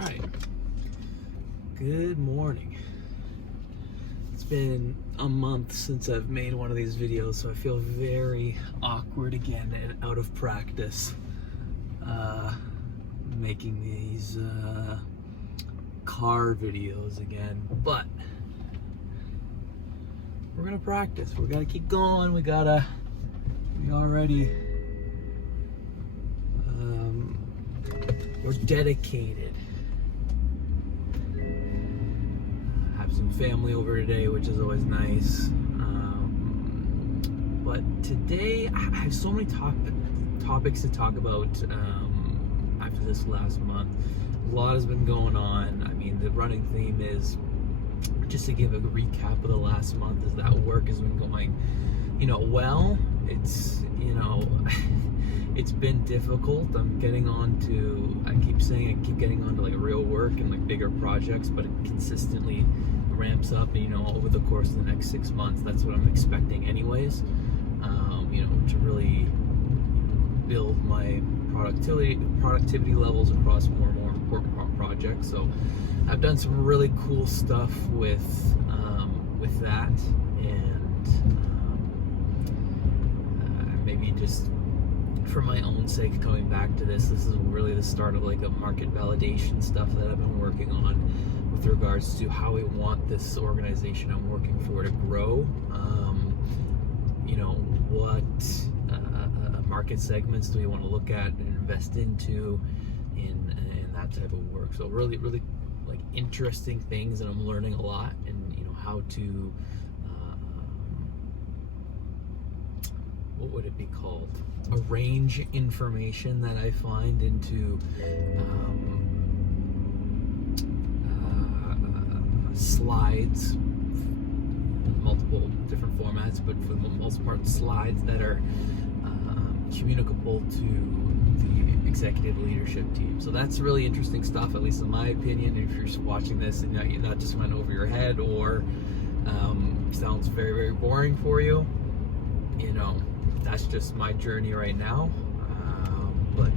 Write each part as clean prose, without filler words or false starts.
Alright, good morning. It's been a month since I've made one of these videos, so I feel very awkward again and out of practice making these car videos again, but we're gonna practice. We gotta keep going. We already we're dedicated. I have some family over today, which is always nice. But today I have so many topics to talk about after this last month. A lot has been going on. I mean, the running theme is, just to give a recap of the last month, is that work has been going, well. It's, it's been difficult. I'm getting on to, I keep getting on to like real work and like bigger projects, but it consistently ramps up, over the course of the next 6 months. That's what I'm expecting anyways, to really build my productivity levels across more and more important projects. So I've done some really cool stuff with that, and maybe just for my own sake, coming back to this is really the start of like a market validation stuff that I've been working on with regards to how we want this organization I'm working for to grow. What market segments do we want to look at and invest into in that type of work. So really like interesting things, and I'm learning a lot, and how to what would it be called, arrange information that I find into slides, multiple different formats, but for the most part slides that are communicable to the executive leadership team. So that's really interesting stuff, at least in my opinion. If you're watching this and that just went over your head, or sounds very, very boring for you, that's just my journey right now. But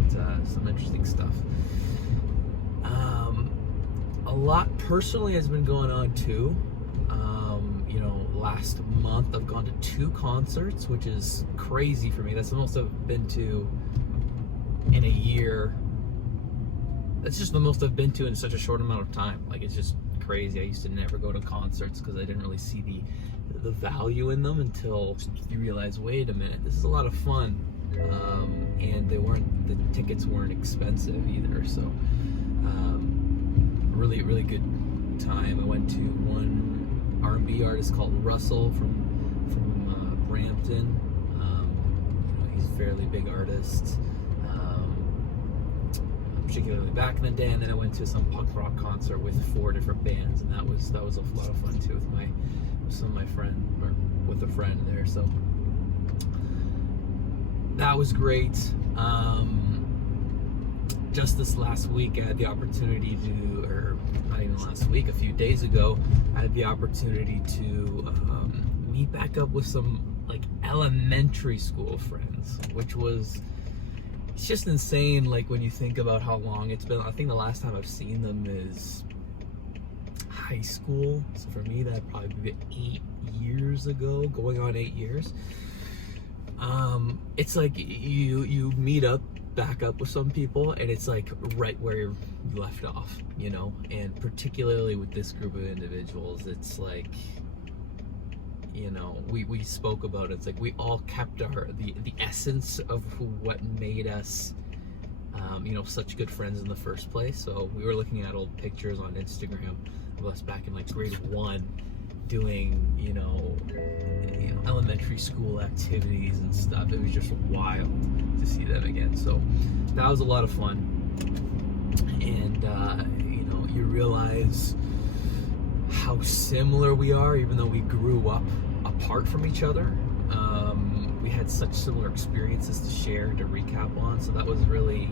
some interesting stuff. A lot personally has been going on too. Last month I've gone to 2 concerts, which is crazy for me. That's the most I've been to in a year. That's just the most I've been to in such a short amount of time. Like, it's just crazy. I used to never go to concerts because I didn't really see the value in them until you realize, wait a minute, this is a lot of fun. And the tickets weren't expensive either. So really good time. I went to one R&B artist called Russell from Brampton. He's a fairly big artist, particularly back in the day. And then I went to some punk rock concert with 4 different bands, and that was a lot of fun too, with a friend there. So that was great. Just this last week, I had the opportunity to, or not even last week, a few days ago, I had the opportunity to meet back up with some like elementary school friends, which was, it's just insane. Like, when you think about how long it's been. I think the last time I've seen them is high school. So for me, that'd probably be 8 years ago, going on 8 years. It's like you meet back up with some people, and it's like right where you left off, and particularly with this group of individuals, it's like, we spoke about it. It's like we all kept the essence of what made us such good friends in the first place. So we were looking at old pictures on Instagram of us back in like grade 1 doing elementary school activities and stuff. It was just wild to see them again. So that was a lot of fun. And you realize how similar we are, even though we grew up apart from each other. We had such similar experiences to share, to recap on. So that was really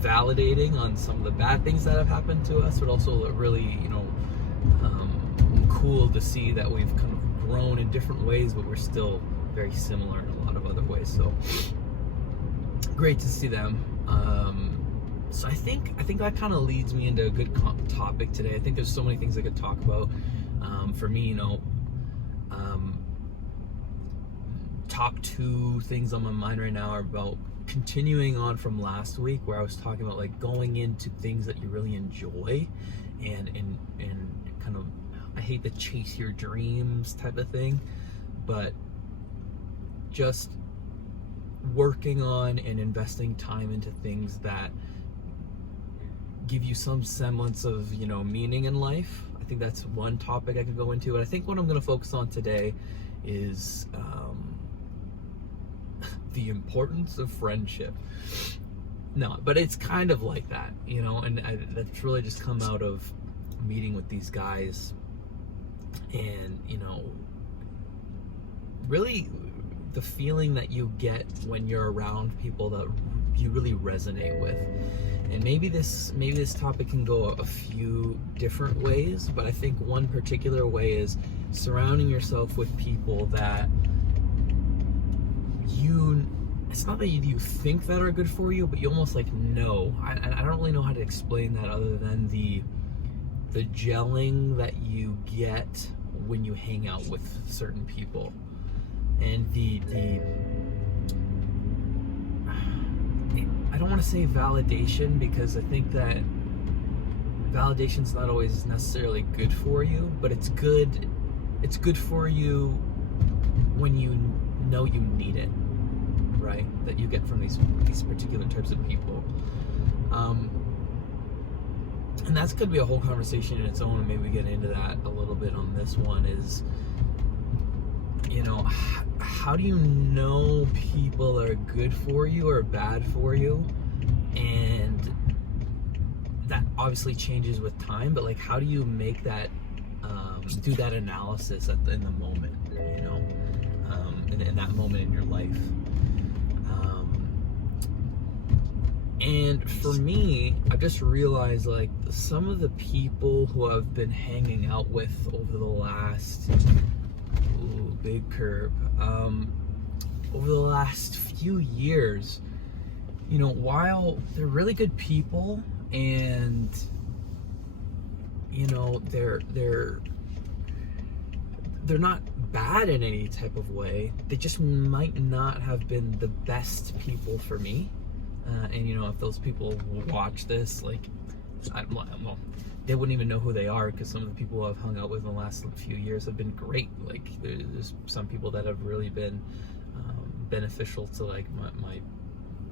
validating on some of the bad things that have happened to us, but also really cool to see that we've kind of grown in different ways, but we're still very similar in a lot of other ways. So great to see them. So I think that kind of leads me into a good topic today. I think there's so many things I could talk about. For me, top two things on my mind right now are about continuing on from last week, where I was talking about like going into things that you really enjoy, and kind of, I hate the chase your dreams type of thing, but just working on and investing time into things that give you some semblance of, meaning in life. I think that's one topic I could go into. And I think what I'm going to focus on today is the importance of friendship. No, but it's kind of like that, and that's really just come out of meeting with these guys, and really the feeling that you get when you're around people that you really resonate with. And maybe this topic can go a few different ways, but I think one particular way is surrounding yourself with people that it's not that you think that are good for you, but you almost like know. I don't really know how to explain that other than the gelling that you get when you hang out with certain people. And I don't want to say validation, because I think that validation's not always necessarily good for you, but it's good for you when you know you need it, right? That you get from these particular types of people. And that's going to be a whole conversation in its own, and maybe get into that a little bit on this one. Is, how do you know people are good for you or bad for you? And that obviously changes with time, but like, how do you make that, do that analysis in the moment, in that moment in your life? And for me, I've just realized, like, some of the people who I've been hanging out with over the last, big curve, over the last few years, while they're really good people, and they're not bad in any type of way, they just might not have been the best people for me. And if those people watch this, like, they wouldn't even know who they are, because some of the people I've hung out with in the last few years have been great. Like, there's some people that have really been beneficial to, like, my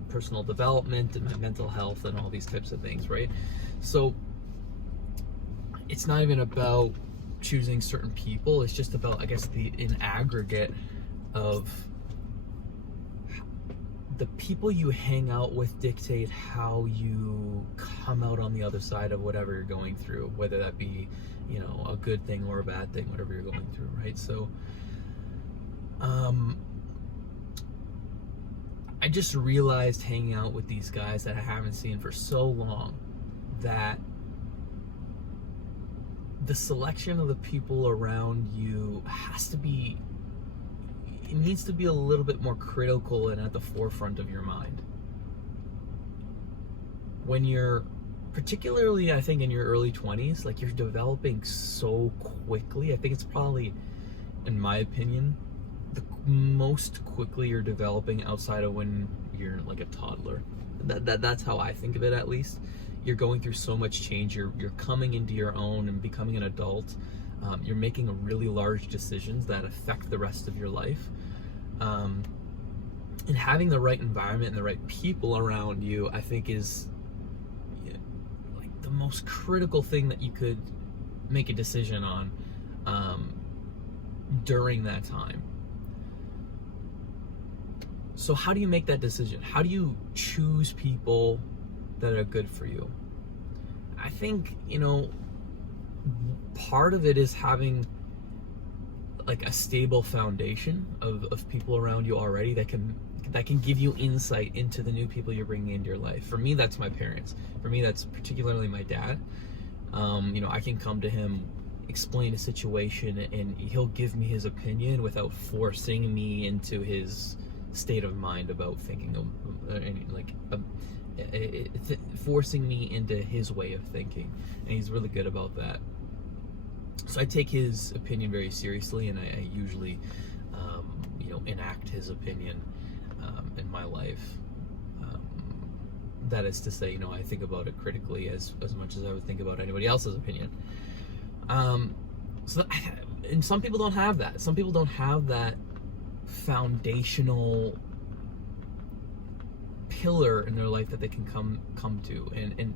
personal development and my mental health and all these types of things, right? So it's not even about choosing certain people, it's just about, I guess, in aggregate of the people you hang out with dictate how you come out on the other side of whatever you're going through, whether that be, a good thing or a bad thing, whatever you're going through, right? So, I just realized, hanging out with these guys that I haven't seen for so long, that the selection of the people around you it needs to be a little bit more critical and at the forefront of your mind. When you're, particularly I think in your early 20s, like, you're developing so quickly. I think it's probably, in my opinion, the most quickly you're developing outside of when you're like a toddler. That's how I think of it, at least. You're going through so much change. You're coming into your own and becoming an adult. You're making really large decisions that affect the rest of your life. And having the right environment and the right people around you, I think, is like the most critical thing that you could make a decision on during that time. So how do you make that decision? How do you choose people that are good for you? I think, part of it is having like a stable foundation of people around you already that can give you insight into the new people you're bringing into your life. For me, that's my parents. For me, that's particularly my dad. I can come to him, explain a situation, and he'll give me his opinion without forcing me into his state of mind about thinking of forcing me into his way of thinking, and he's really good about that. So I take his opinion very seriously, and I usually, enact his opinion in my life. That is to say, I think about it critically as much as I would think about anybody else's opinion. And some people don't have that. Some people don't have that foundational pillar in their life that they can come to. And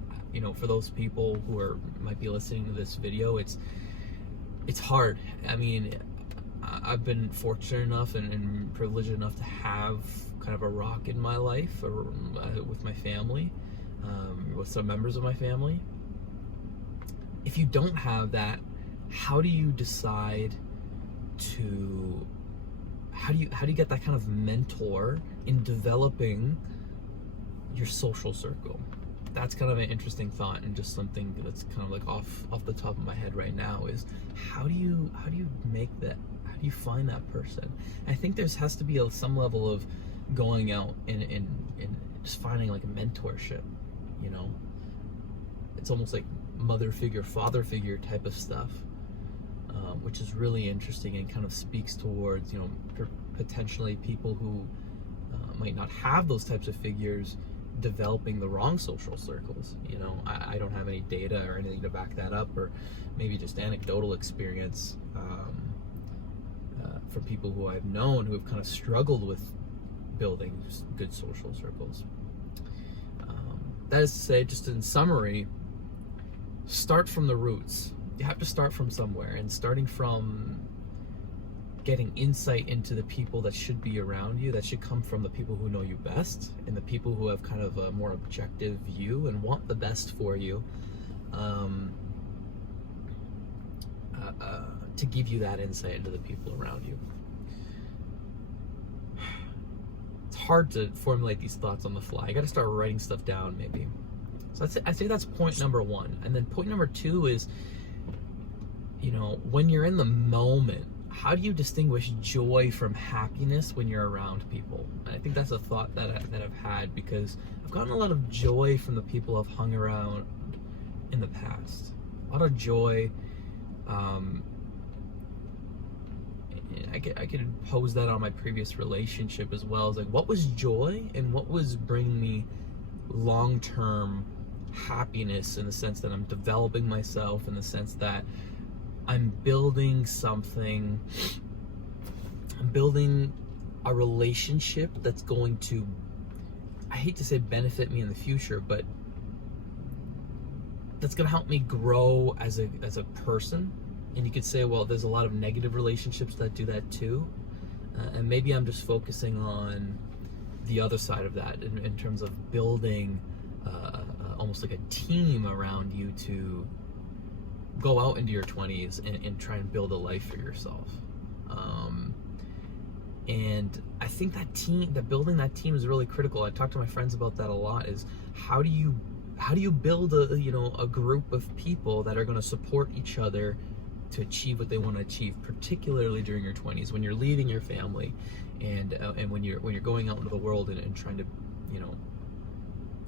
for those people who might be listening to this video, it's hard. I mean, I've been fortunate enough and privileged enough to have kind of a rock in my life with my family, with some members of my family. If you don't have that, how do you decide how do you get that kind of mentor in developing your social circle? That's kind of an interesting thought, and just something that's kind of like off the top of my head right now is how do you make that? How do you find that person? I think there has to be some level of going out and just finding like a mentorship. It's almost like mother figure, father figure type of stuff, which is really interesting and kind of speaks towards potentially people who might not have those types of figures developing the wrong social circles. I don't have any data or anything to back that up, or maybe just anecdotal experience from people who I've known who have kind of struggled with building just good social circles. That is to say, just in summary, start from the roots. You have to start from somewhere, and starting from getting insight into the people that should be around you, that should come from the people who know you best, and the people who have kind of a more objective view and want the best for you, to give you that insight into the people around you. It's hard to formulate these thoughts on the fly. I got to start writing stuff down, maybe. So I say that's point number one. And then point number two is, when you're in the moment, how do you distinguish joy from happiness when you're around people? And I think that's a thought that I've had, because I've gotten a lot of joy from the people I've hung around in the past. A lot of joy. I could pose that on my previous relationship as well. It's like, what was joy and what was bringing me long-term happiness, in the sense that I'm developing myself, in the sense that I'm building something. I'm building a relationship that's going to, I hate to say benefit me in the future, but that's going to help me grow as a person. And you could say, well, there's a lot of negative relationships that do that too. And maybe I'm just focusing on the other side of that in terms of building almost like a team around you to go out into your 20s and try and build a life for yourself. And I think that building that team is really critical. I talk to my friends about that a lot, is how do you build a group of people that are going to support each other to achieve what they want to achieve, particularly during your 20s, when you're leaving your family, and when you're going out into the world and trying to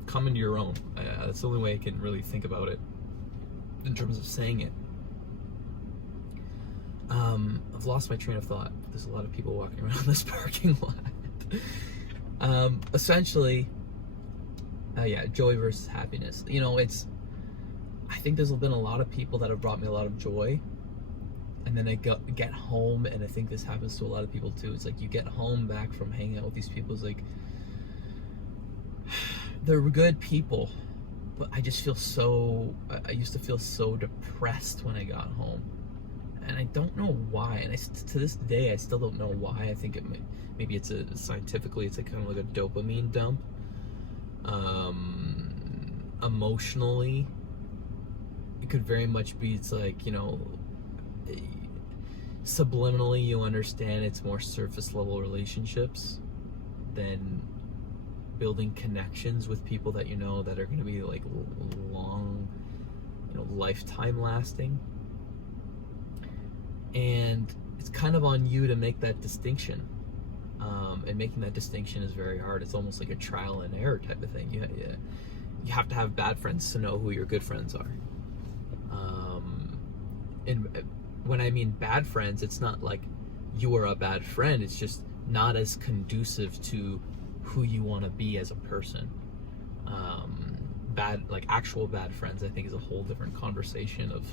come into your own. That's the only way I can really think about it in terms of saying it. I've lost my train of thought. There's a lot of people walking around this parking lot. Essentially, joy versus happiness. I think there's been a lot of people that have brought me a lot of joy, and then I get home, and I think this happens to a lot of people too. It's like you get home back from hanging out with these people, it's like, they're good people, but I just feel I used to feel so depressed when I got home. And I don't know why, and to this day I still don't know why. I think maybe it's scientifically it's kind of like a dopamine dump. Emotionally, it could very much be, it's like, subliminally you understand it's more surface level relationships than building connections with people that that are going to be like long, lifetime lasting. And it's kind of on you to make that distinction. And making that distinction is very hard. It's almost like a trial and error type of thing. You have to have bad friends to know who your good friends are. And when I mean bad friends, it's not like you are a bad friend. It's just not as conducive to who you want to be as a person. Actual bad friends, I think, is a whole different conversation of,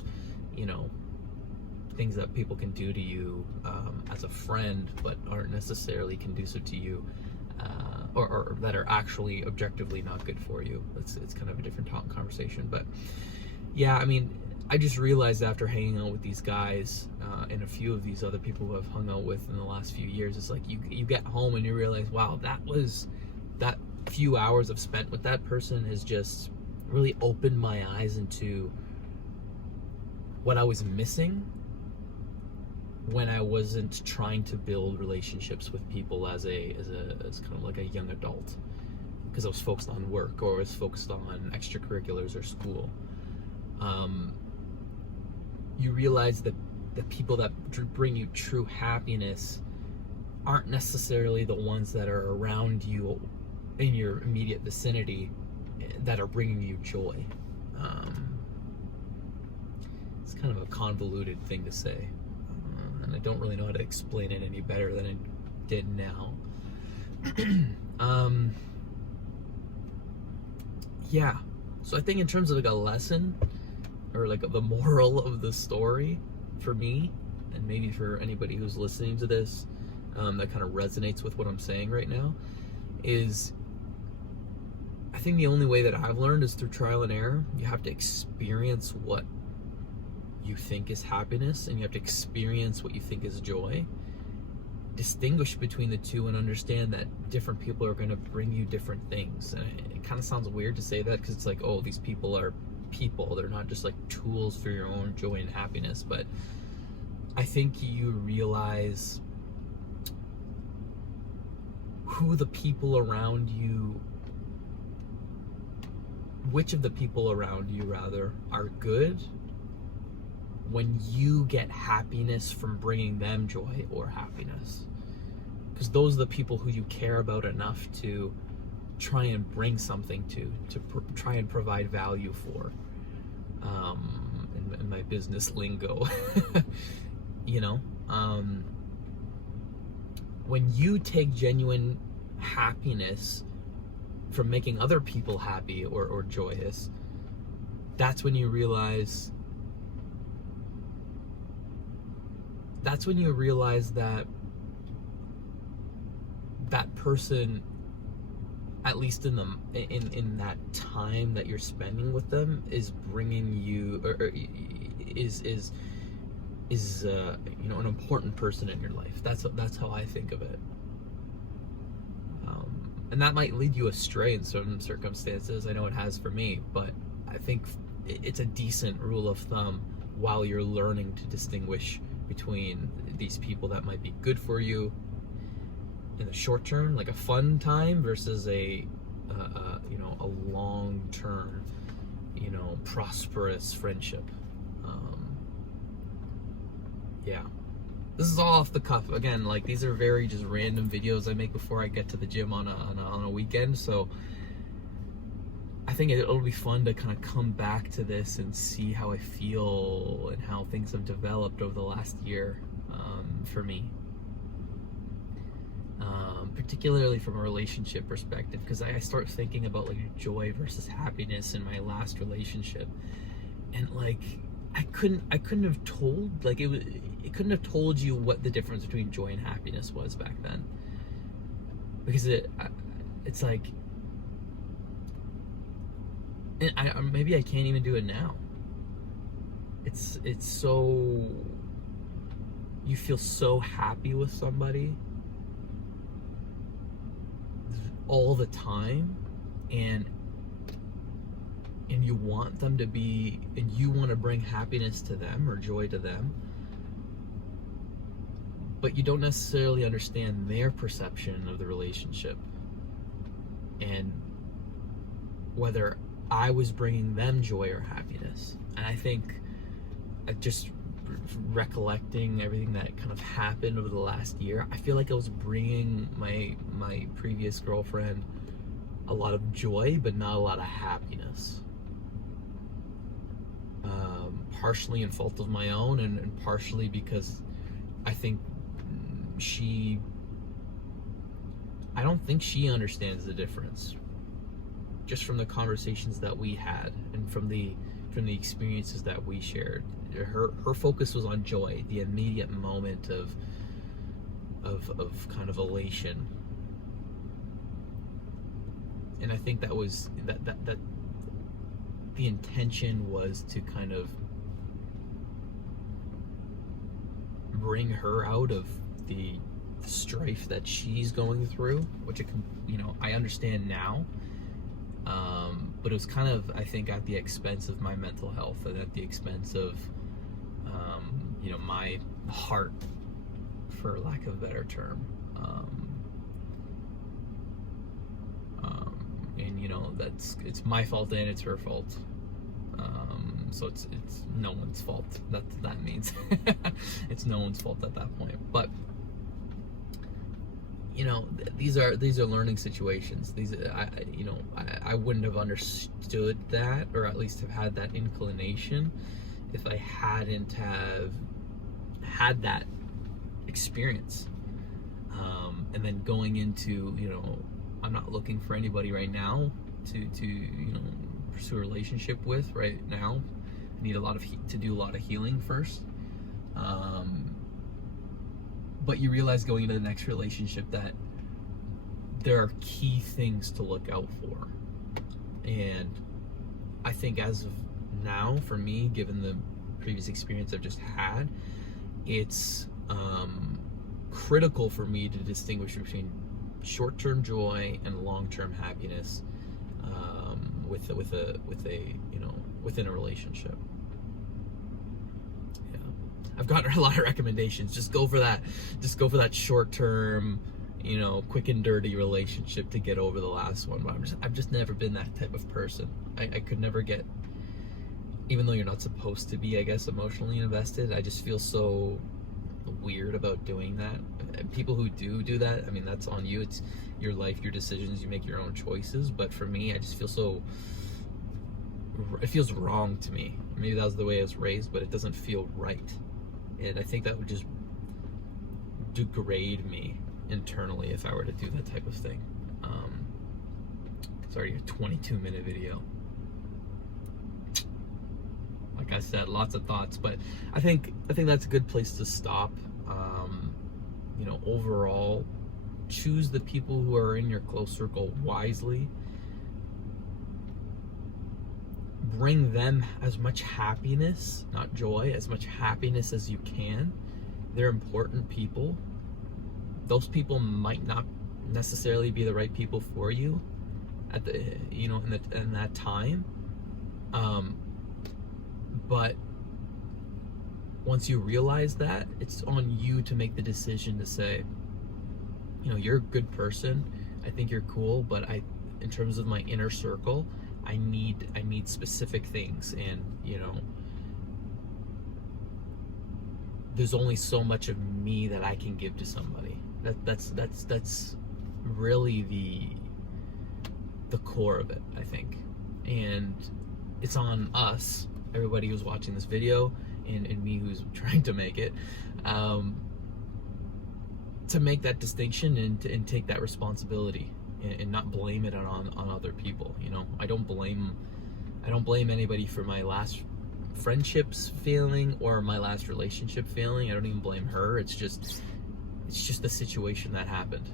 things that people can do to you as a friend, but aren't necessarily conducive to you, or that are actually objectively not good for you. It's kind of a different conversation. But yeah, I mean, I just realized after hanging out with these guys and a few of these other people who I've hung out with in the last few years, it's like you get home and you realize, wow, that few hours I've spent with that person has just really opened my eyes into what I was missing when I wasn't trying to build relationships with people as kind of like a young adult, because I was focused on work or I was focused on extracurriculars or school. You realize that the people that bring you true happiness aren't necessarily the ones that are around you in your immediate vicinity that are bringing you joy. It's kind of a convoluted thing to say, and I don't really know how to explain it any better than I did now. Yeah, so I think in terms of like a lesson, or like the moral of the story for me, and maybe for anybody who's listening to this, that kind of resonates with what I'm saying right now, is I think the only way that I've learned is through trial and error. You have to experience what you think is happiness, and you have to experience what you think is joy. Distinguish between the two and understand that different people are going to bring you different things. And it kind of sounds weird to say that, because it's like, oh, these people are people. They're not just like tools for your own joy and happiness. But I think you realize who the people around you, which of the people around you rather, are good when you get happiness from bringing them joy or happiness. Because those are the people who you care about enough to try and bring something to try and provide value for. In my business lingo, when you take genuine happiness from making other people happy or joyous, that's when you realize that that person, at least in that time that you're spending with them, is bringing you, or is an important person in your life. That's how I think of it. And that might lead you astray in certain circumstances. I know it has for me, but I think it's a decent rule of thumb while you're learning to distinguish between these people that might be good for you in the short term, like a fun time, versus a long-term, prosperous friendship. Yeah. This is all off the cuff. Again, like, these are very just random videos I make before I get to the gym on a weekend. So I think it'll be fun to kind of come back to this and see how I feel and how things have developed over the last year, for me. Particularly from a relationship perspective, because I start thinking about like joy versus happiness in my last relationship, and like I couldn't have told, like it couldn't have told you what the difference between joy and happiness was back then, because it's like, and maybe I can't even do it now. It's so, you feel so happy with somebody all the time, and you want them to be, and you want to bring happiness to them or joy to them, but you don't necessarily understand their perception of the relationship and whether I was bringing them joy or happiness. And I think I just recollecting everything that kind of happened over the last year, I feel like I was bringing my previous girlfriend a lot of joy, but not a lot of happiness. Partially in fault of my own, and partially because I don't think she understands the difference, just from the conversations that we had and from the experiences that we shared. Her focus was on joy, the immediate moment of kind of elation. And I think that was that the intention was to kind of bring her out of the strife that she's going through, which I understand now. But it was kind of, I think, at the expense of my mental health and at the expense of my heart, for lack of a better term. And it's my fault and it's her fault. So it's no one's fault. That means it's no one's fault at that point. But these are learning situations. I wouldn't have understood that, or at least have had that inclination, if I hadn't have had that experience. And then going into, I'm not looking for anybody right now to pursue a relationship with right now. I need to do a lot of healing first. But you realize going into the next relationship that there are key things to look out for. And I think as of now, for me, given the previous experience I've just had, it's critical for me to distinguish between short-term joy and long-term happiness within a relationship. I've gotten a lot of recommendations. Just go for that short-term, quick and dirty relationship to get over the last one. But I've just never been that type of person. I could never get, even though you're not supposed to be, I guess, emotionally invested, I just feel so weird about doing that. And people who do that, I mean, that's on you. It's your life, your decisions, you make your own choices. But for me, I just feel it feels wrong to me. Maybe that was the way I was raised, but it doesn't feel right. And I think that would just degrade me internally if I were to do that type of thing. It's already a 22-minute video. Like I said, lots of thoughts, but I think that's a good place to stop. Overall, choose the people who are in your close circle wisely. Bring them as much happiness, not joy, as much happiness as you can. They're important people. Those people might not necessarily be the right people for you at the in that time. But once you realize that, it's on you to make the decision to say, you're a good person. I think you're cool, but in terms of my inner circle, I need specific things, and there's only so much of me that I can give to somebody. That's really the core of it, I think. And it's on us, everybody who's watching this video, and me who's trying to make it, to make that distinction and take that responsibility, and not blame it on other people. I don't blame anybody for my last friendships failing or my last relationship failing. I don't even blame her. It's just the situation that happened.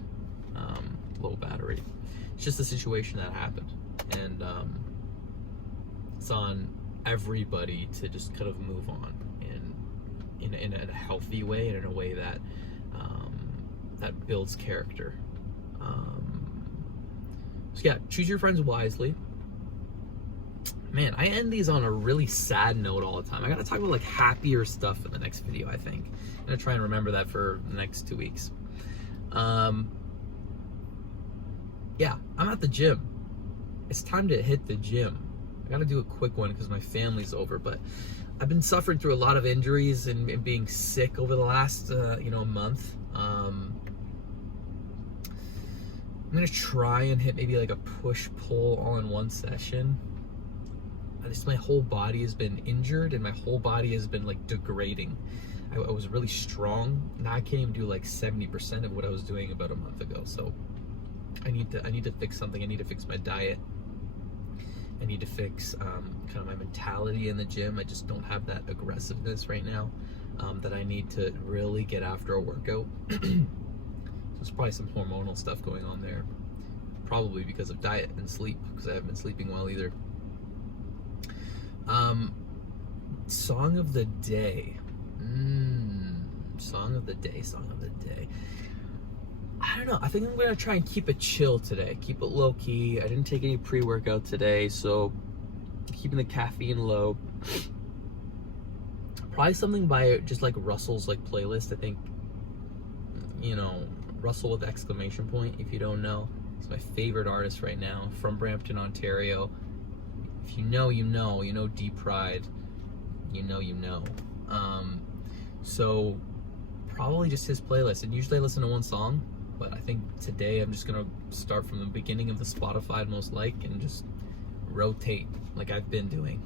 Low battery. It's just the situation that happened, and it's on everybody to just kind of move on in a healthy way, and in a way that that builds character. So yeah, choose your friends wisely. Man, I end these on a really sad note all the time. I gotta talk about happier stuff in the next video, I think. I'm gonna try and remember that for the next 2 weeks. Yeah, I'm at the gym. It's time to hit the gym. I gotta do a quick one because my family's over, but I've been suffering through a lot of injuries and being sick over the last, month. I'm gonna try and hit maybe like a push-pull all in one session. My whole body has been injured and my whole body has been like degrading. I was really strong. Now I can't even do like 70% of what I was doing about a month ago. So I need to fix something. I need to fix my diet. I need to fix kind of my mentality in the gym. I just don't have that aggressiveness right now that I need to really get after a workout. So there's probably some hormonal stuff going on there. Probably because of diet and sleep, because I haven't been sleeping well either. Song of the day. Song of the day. I don't know. I think I'm going to try and keep it chill today. Keep it low key. I didn't take any pre-workout today, so keeping the caffeine low. Probably something by just like Russell's like playlist. I think, Russell with exclamation point. If you don't know, he's my favorite artist right now from Brampton, Ontario. If you know Deep Pride, you know. So probably just his playlist. And usually I listen to one song, but I think today I'm just gonna start from the beginning of the Spotify most like and just rotate like I've been doing.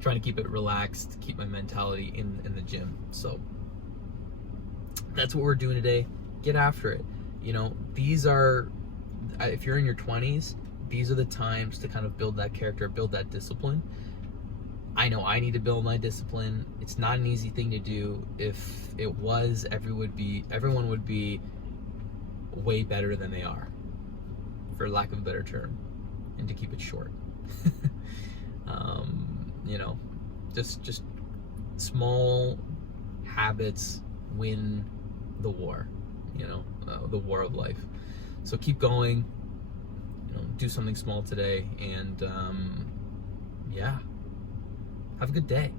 Trying to keep it relaxed, keep my mentality in the gym. So that's what we're doing today. Get after it. These are, if you're in your 20s, these are the times to kind of build that character, build that discipline. I know I need to build my discipline. It's not an easy thing to do. If it was, everyone would be way better than they are, for lack of a better term, and to keep it short. Just small habits win the war, the war of life. So keep going, do something small today, and have a good day.